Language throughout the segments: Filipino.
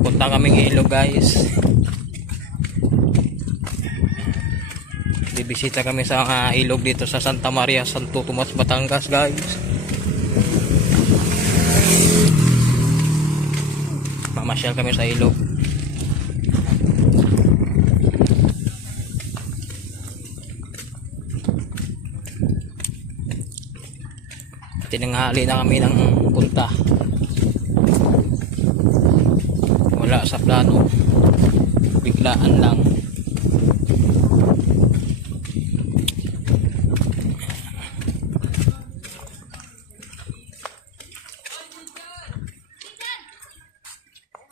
Punta kaming ilog guys. Bibisita kami sa ilog dito sa Santa Maria, Santo Tomas, Batangas guys. Mamasyal kami sa ilog. Tinanghali na kami ng punta. Wala sa plano. Biglaan lang.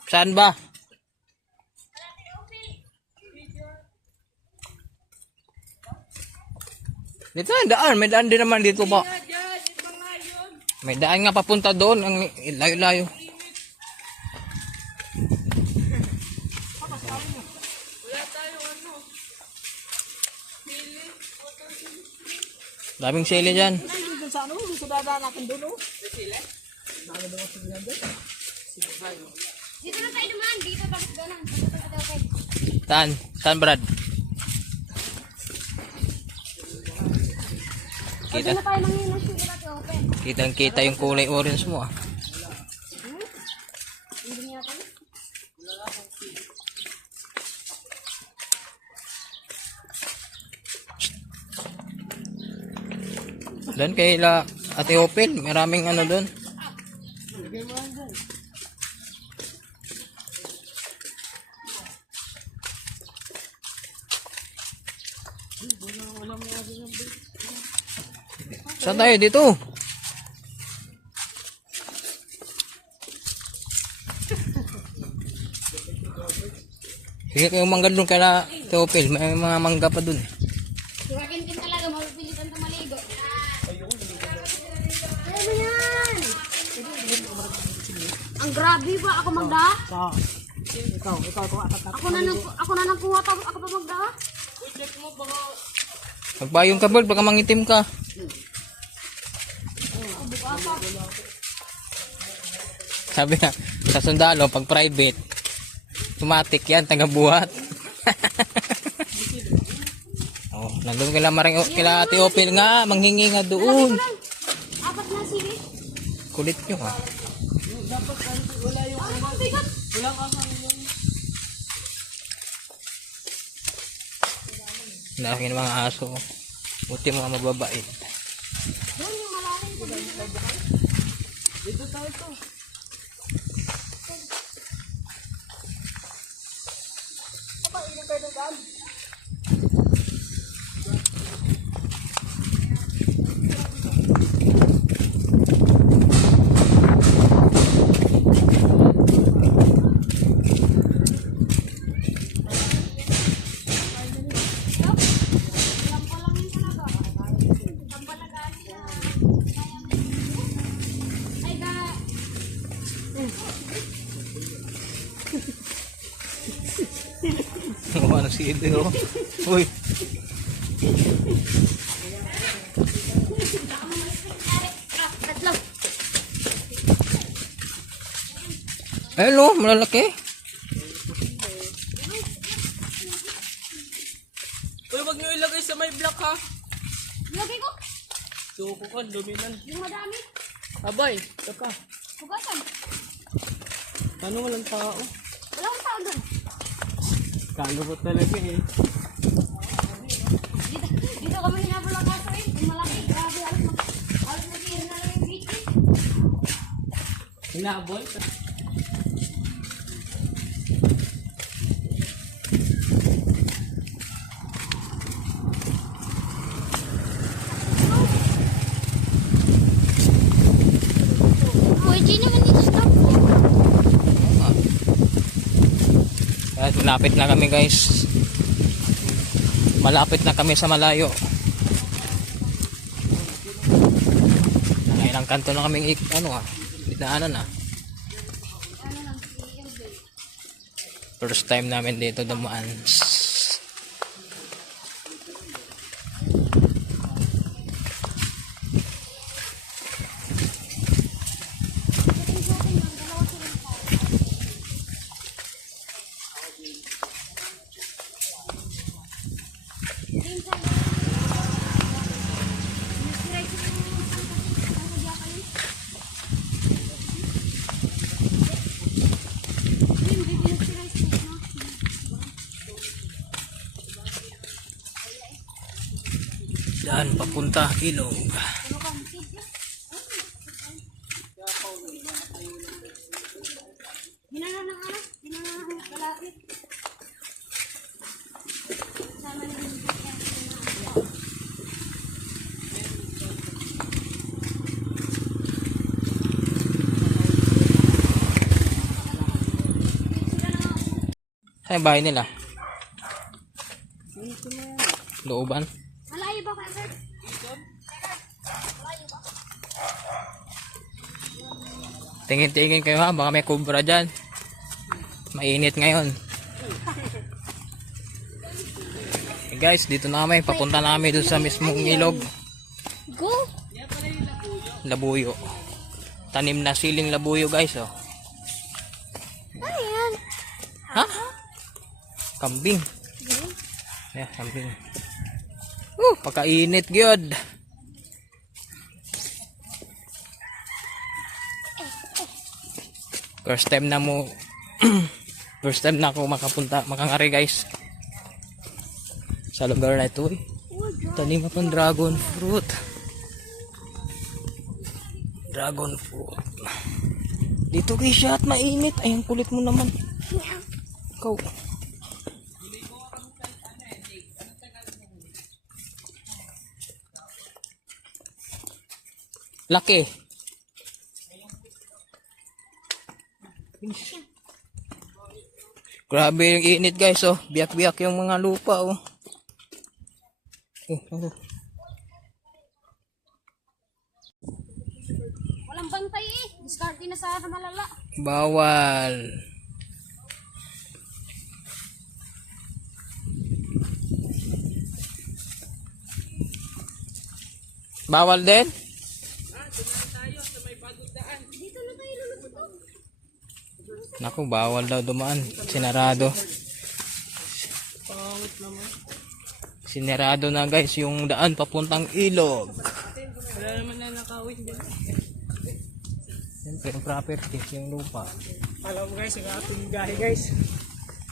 Saan ba? Dito ang daan. May daan din naman dito ba? May daan nga papunta doon. Ang layo-layo. Daming sili dyan. Dito na tayo naman. Dito bakit ganun? Saan? Saan Brad? Kita. Dito na tayo manginas yung ilat open. Kitang kita yung kulay orange mo ah. Hindi niya tayo. Doon kay Ate Opel, maraming ano doon. Saan tayo dito? Sige kayong mangga doon kay Ate Opel, may mga mangga pa doon. Siwakin kin talaga. Mapipilitan ka maligo. Ano mo yan? Ang grabe ba? Ako magda? Ikaw Ako na nagkuha tapos ako pa magda? Magbayong ka Bird, baka mangitim ka. Sabi na, sa sundalo, pag private, automatic yan, taga-buhat. Oh, nandun kila Ate Opel nga, manghingi nga doon. Apat na sili. Kulit nyo ha. Laki ng mga aso. Buti mga mababait. Doon yung malalim ko dito. Dito tayo to. Apa ini kayo ng daan? Ano si Ede oh. Uy. Tatlo. Hello, malalaki. Uy, wag nyo ilagay sa may block ha. Lagi ko. Suko ka, dominan. Yung madami. Abay, saka. Hugasan. Paano walang tao? Wala akong tao doon. Kalubot talaga eh. Dito kami hinabol ang kaso eh. Yung malaki. Grabe. Alas mag-iir na lang yung beach eh. Hinabol? Pwede naman dito stop. Kahit malapit na kami guys. Malapit na kami sa malayo. Ilang kanto na kaming dinaanan ah. First time namin dito dumaan. Daan papunta ilog. Ano ka, kid? Hinana ng ano? Hinana ng kalapit. Sama na yung Saan yung bahay nila? Looban. malayo ba kaya, sir? Tingin-tingin kayo ha, baka may kubra dyan. Mainit ngayon. Hey guys, dito na kami. Papunta na kami dun sa mismong ilog. Go! Labuyo. Tanim na siling labuyo guys oh. Ano yan? Ha? Kambing. Yeah, kambing. Pagkainit gyud. First time na mo first time na ako makangari guys sa lugar na ito eh. Tanim pa ng dragon fruit. Dragon fruit. Dito guys siya at mainit. Ay, ang kulit mo naman. Ikaw. Laki. Grabe yung init guys oh. Biyak-biyak yung mga lupa oh. Walang bantay eh. Discarte na sa malala. Bawal. Bawal din? Dito na tayo luluto. Naku, bawal daw dumaan. Sinarado. Pangit naman. Sinarado na guys yung daan papuntang ilog. Wala naman na nakawin dyan. Siyempre yung property, yung lupa. Alam mo guys, yung ating gahe guys.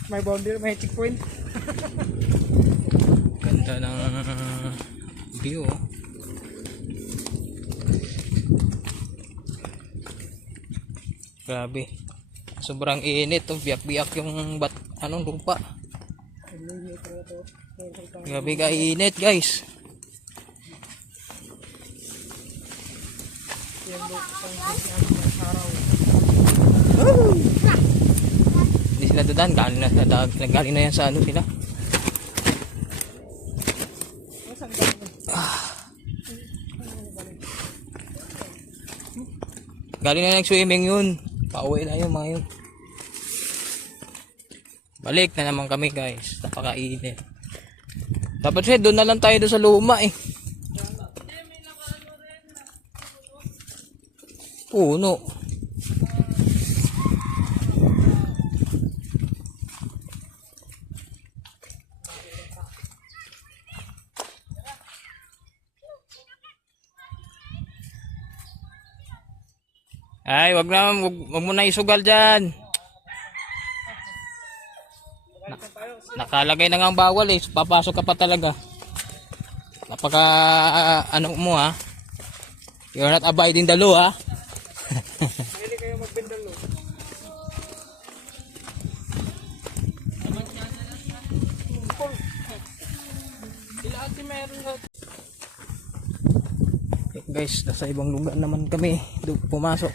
May boundary, may checkpoint. Ganda ng view oh. Grabe. Sobrang init oh. Biyak-biyak yung anong lupa. Grabe ka init guys. Hindi sila dadan. Galing na yan sa ano sila. Galing na nag-swimming yun. Pauwi na yung mga yun. Balik na naman kami guys. Napakainit. Dapat siya doon na lang tayo doon sa luma eh. Puno. Ay, wag mo na isugal dyan. Nakalagay na nga ang bawal eh. Papasok ka pa talaga. Napaka ano mo ha. You're not abiding the law ha. Hindi kayo magbendalo. Sila ate meron ha. Guys, nasa ibang lugar naman kami. Doon pumasok.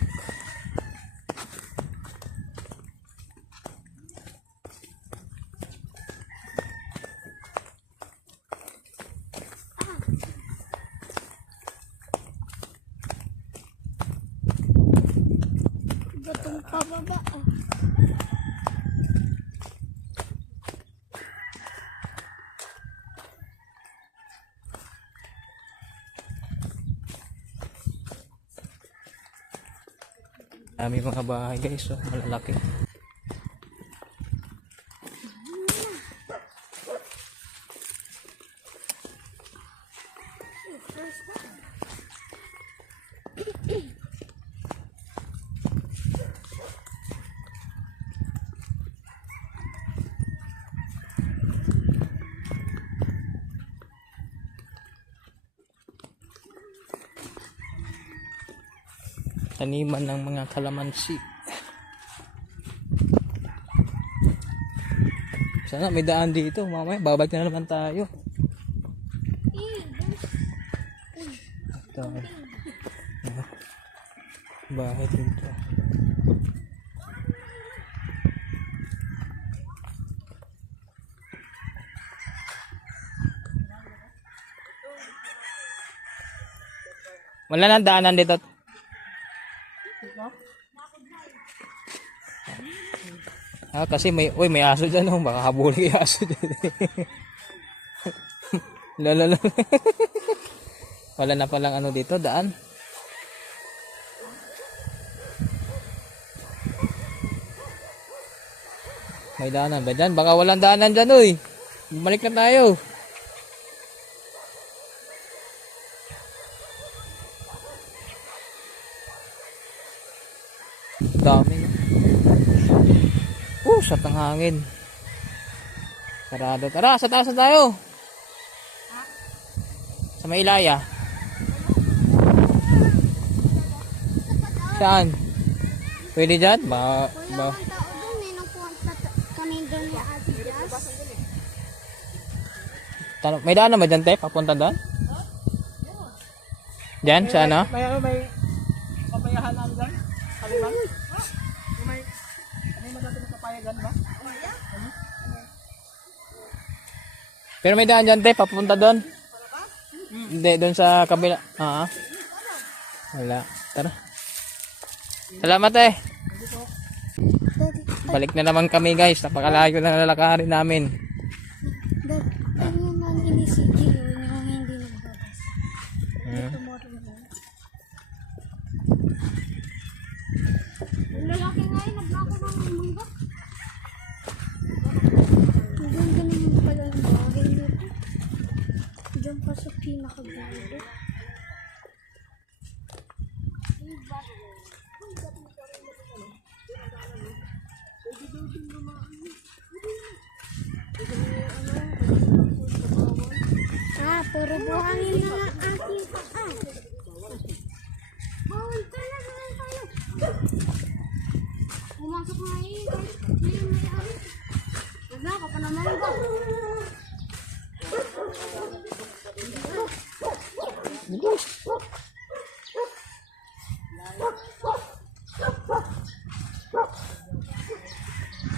Gatong pababa. Dami mga bahay guys, so malalaki. taniman ng mga kalamansi. Sana may daan dito. Mamaya babalik na naman tayo. Ito. Bahay dito. Wala nang daanan dito. Kasi may aso dyan, oh. Baka habulin yung aso dyan. Lala. Wala na palang ano dito, daan. May daanan ba dyan? Baka walang daanan dyan, uy. Bumalik na tayo. Dami. Shot ng hangin. Sarado. Tara, sa taas na tayo. Sa Maylaya. Saan? Pwede dyan? Wala ang tao doon. May nagpunta kanin doon ni Ate Jazz. May daan naman dyan, te? Papunta doon? Dyan? Sa ano? May papayahan namin dyan. Kaliman. May natin papayagan ba? Pero may daan dyan, te? Papunta doon? Hindi, doon sa kabila. Wala. Tara. Salamat, eh. Balik na naman kami, guys. Napakalayo na lalakarin namin. Dad, ayun na ni si Gio. Yung hindi nagbabas. Yung lalaki nga yun, naglako ng mangga. Ang ganda naman pala ng bahay nito. Diyan pa sa pinakabayo. Puro buhangin na lang aking paa. Bawal talaga tayo. Pumasok na yun. Ngayon may ari. Wala ka pa naman ba?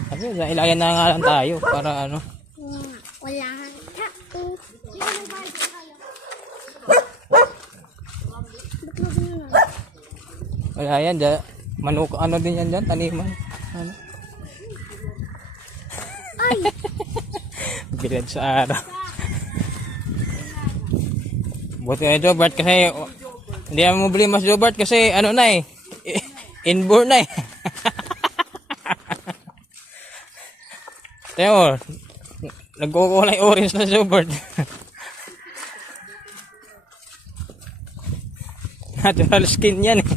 Sabi, ilayan na nga lang tayo para ano. Wala ka. Sino nang bahay ko tayo? Ba't mo ganun na? Wala yan, dyan. Manok, ano din yan dyan, taniman. Ano? Ay! Bilad sa araw. Buti na Jobert kasi, hindi naman mo bili mas Jobert kasi ano na eh. Inborn na eh. Tayo, nagkukulay orange na Jobert. Natural skin yan eh.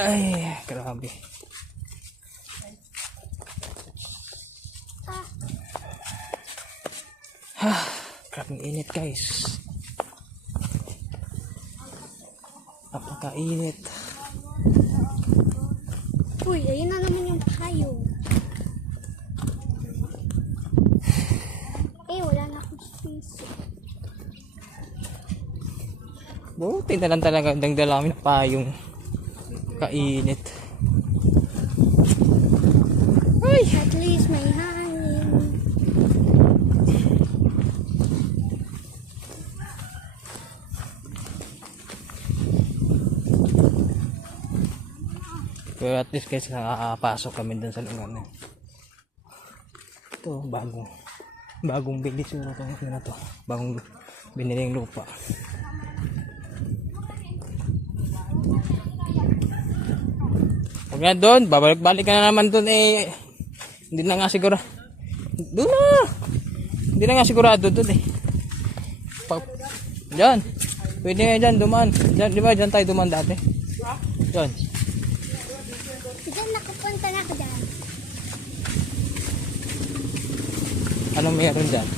Ay, grabe. Grabing init, guys. Napakainit. Uy, ayun na naman yung payong. Wala na akong space. Buti na lang talaga dala kami ng payong. Kainit. Uy, at least may hangin. Pero at least guys, nakakapasok kami dun sa lungan. Ito, bagong bili siguro ito na to. Bagong biniling lupa. Huwag na doon, babalik-balik ka na naman doon eh. Hindi na nga siguro. Doon na! Hindi na nga sigurado doon eh. Diyan. Pwede nga dyan, dumaan. Diyan, di ba dyan tayo dumaan dati? Diyan. Diyan nakapunta na ako dyan. Anong meron dyan?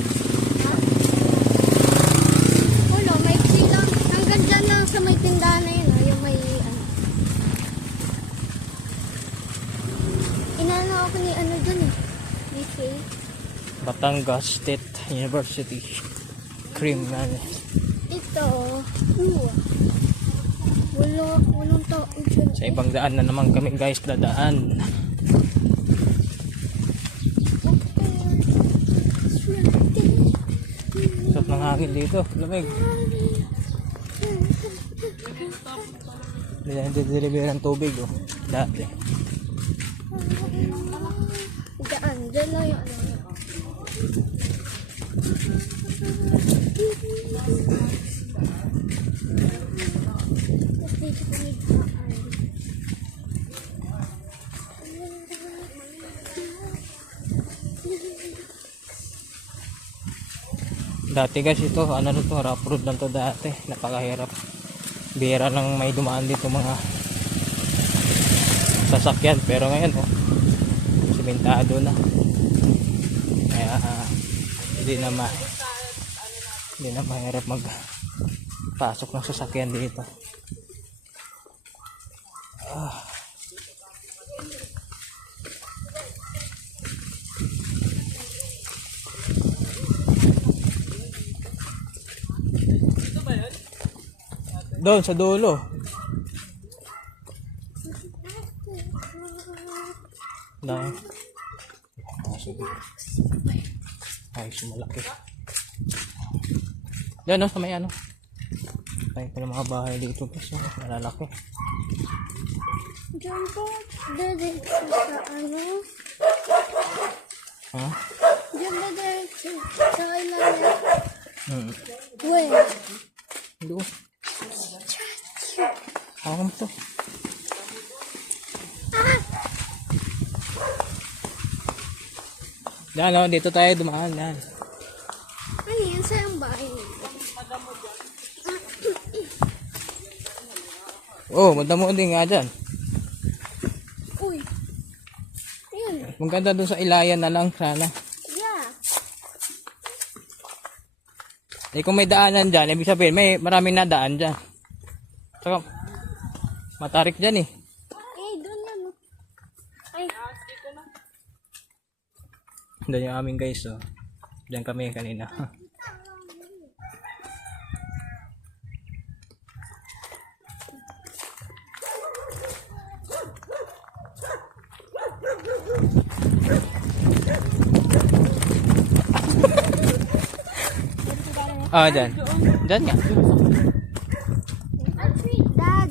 Batangas State University. Cream man. Ito. Walang tao dyan. Sa ibang daan na naman kami guys dadaan. Sarap ng hangin dito. Lamig. Deliver ng tubig oh. Dati. Dyan lang yung ano. Dati guys ito, ano to, rough road lang to dati. Napakahirap. Bihira lang may dumaan dito mga sasakyan. Pero ngayon oh, simentado na. Kaya hindi na mahirap magpasok ng sasakyan dito. Doon sa dulo. Dahil. Sige. Ayos malaki. Diyan no, sa may ano. Tayo pa ng mga bahay dito kasi malalaki. Diyan po. Diretso sa ano. Ha? Diyan ba diretso sa ilalim? Wait. Doon. Ako mo to. Yan o, dito tayo dumaan. Yan. Ano yan sa yung bahay? Oh, madamo din nga dyan. Uy. Ayun. Maganda doon sa ilayan na lang sana. Yeah. Eh kung may daanan dyan, ibig sabihin may maraming nadaan dyan. Saka matarik dyan eh. Eh, doon yan. Ay. Doon yung amin guys oh. Diyan kami kanina. Ah, dyan. Dyan nga. Dad.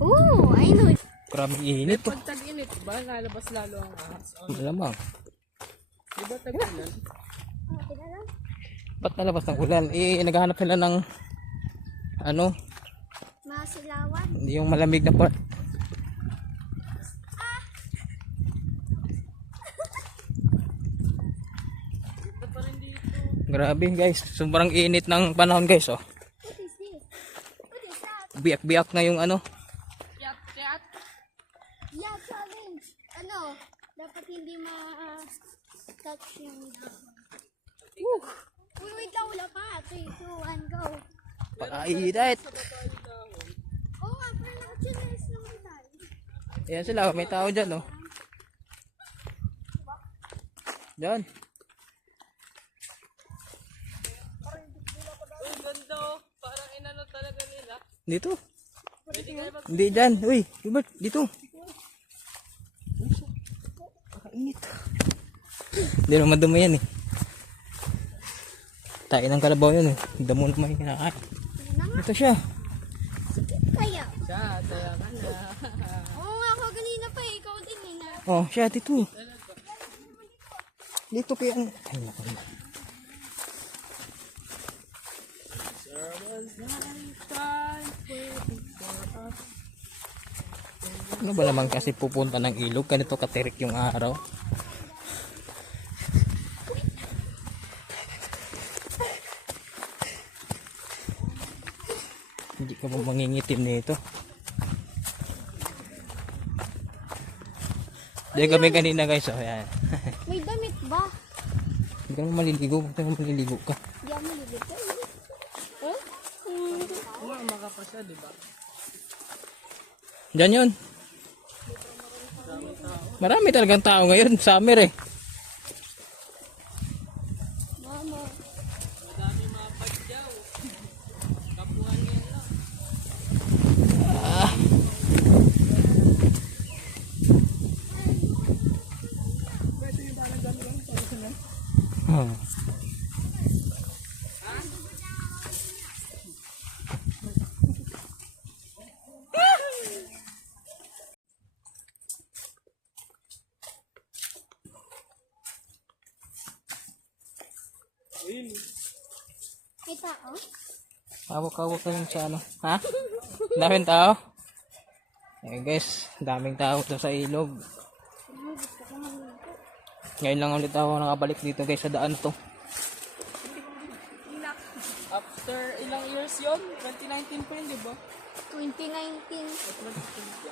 Oh, I know. Grabe init oh. Pag tag-init ba, nalabas lalo ang ahas? Malamang. Di ba tag-init? Ba't nalabas ng ulan? Eh, naghahanap sila ng ano, Masilawan. yung malamig na part. Grabe guys, sobrang init ng panahon guys oh. What is this? What is that? Biyak-biyak na yung ano. Yat. Yeah, challenge. Ano? Dapat hindi ma-touch yung Woo! Uy, wait lang, wala pa. 3, 2, 1, go. Pakainit. Oo nga, pero nakachilis naman tayo. Ayan sila, may tao dyan oh. Dyan. Parang inano talaga nila. Dito. Hindi dyan. Uy, Hubert, dito. Pakainit. Hindi naman dumi yan eh. Tayo ng kalabaw yun eh. Damo naman yung kinakain. Ito siya. Kaya. Siya, saya ka na. Oo nga, ako kanina pa eh. Ikaw din eh. Na. Oh, siya dito. Dito kaya. Ay, naku na. Ano ba naman kasi pupunta ng ilog? Ganito katirik yung araw. Hindi ka ba mangingitim nito? Diyan kami kanina guys. Oh, yan. May damit ba? Hindi ka naman maliligo. Bakit naman maliligo ka? Di ako malilito. Eh? Umama pa siya, di ba? Diyan yun. Marami talagang tao ngayon. Summer eh. May tao? Hawak-hawak ka lang sa ano. Ha? Daming tao? Eh guys, daming tao to sa ilog. Ngayon lang ulit ako nakabalik dito guys sa daan to. After ilang years yun? 2019 pa yun, di ba? 2019.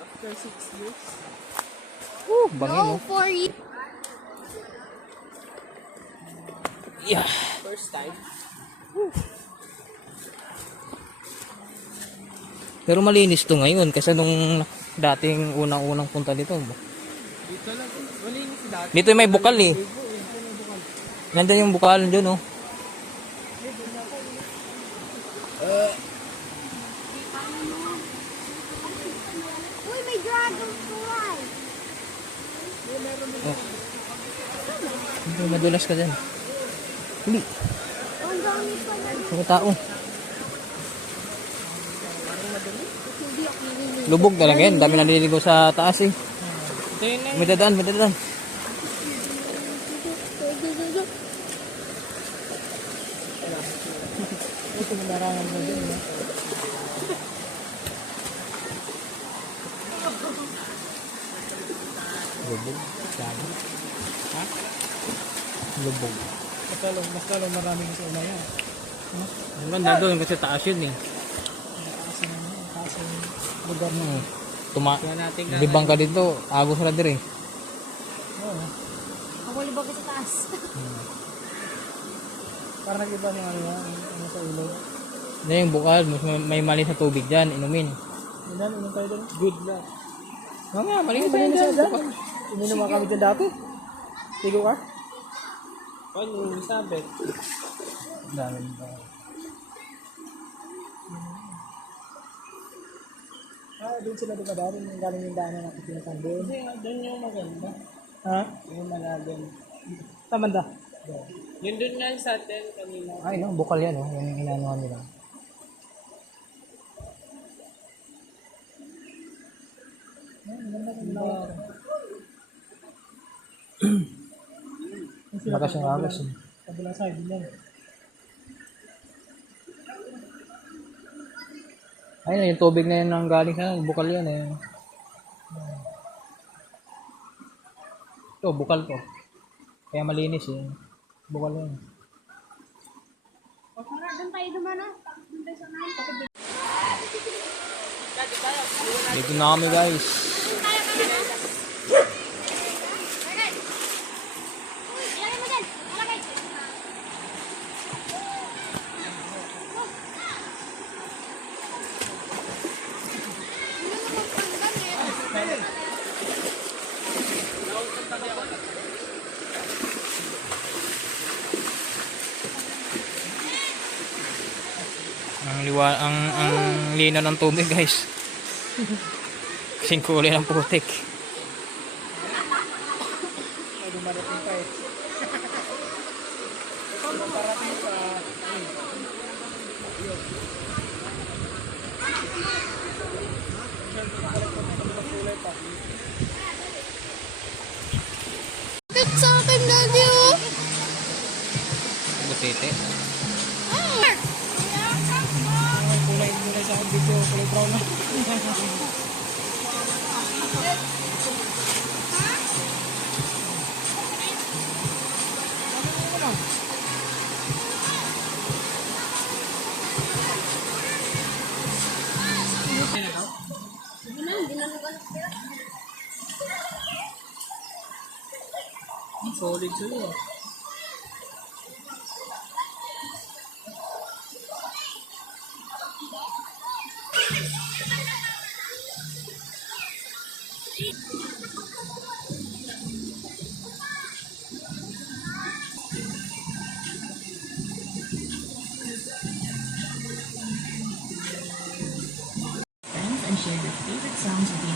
After 6 years. Bangin No, no? 4 years. Yeah. First time. Pero malinis to ngayon kasi nung dating unang-unang punta dito. Dito lang. Malinis dati. Dito may bukal eh. Nandiyan yung bukal dyan oh. Uy, may dragonfly. Hindi, madulas ka dyan. Hindi. Ang dami pa na. Mga tao. Hindi ako nililigo. Lubog talaga yan. Dami naliligo sa taas eh. Ito yun na. May dadaan, may dadaan. Ito mo narangan mo din. Lubog. Sabi. Ha? Lubog. Mas lalong maraming sa una yan. Ang ganda doon kasi taas yun eh. Taas yung lugar mo. Tuma natin Bibang ka dito, agos na dire. Oo. Ako libag sa taas. Parang nag-iba yung ano yan, ano sa ilog. Na yung bukal, may mali sa tubig dyan, inumin. Ilan, inom tayo doon? Good na. Oo nga, mali sa Malinis dyan. na dyan. Ininom mga kami dyan dati. Tigo ka? Ano, sabit. Dami ba? Doon sila dumadaan. Yung galing yung daanan natin pinatang doon. Hindi, doon yung maganda. Ha? Yung malalim. Tamanda. Yun doon nga sa atin kanina. Ay no, bukal yan oh, yung inanuhan nila. Lakas yung agos eh. Kabilang side din yan. Ayun, yung tubig na yun ang galing sa bukal yan eh. Ito, bukal to. Kaya malinis eh. Bukal yan. Doon tayo dumana. Doon tayo sa namin. Dito na kami guys. Ilagay mo dyan. Ilagay. Ang lino ng tubig guys. Kasing kulay ng putik. Ay, dumarating pa eh. Parating sa... Bakit sa akin daddy oh? Butete. May kulay sa video, kulay brown na. Solid sa'yo. Friends and share your favorite songs with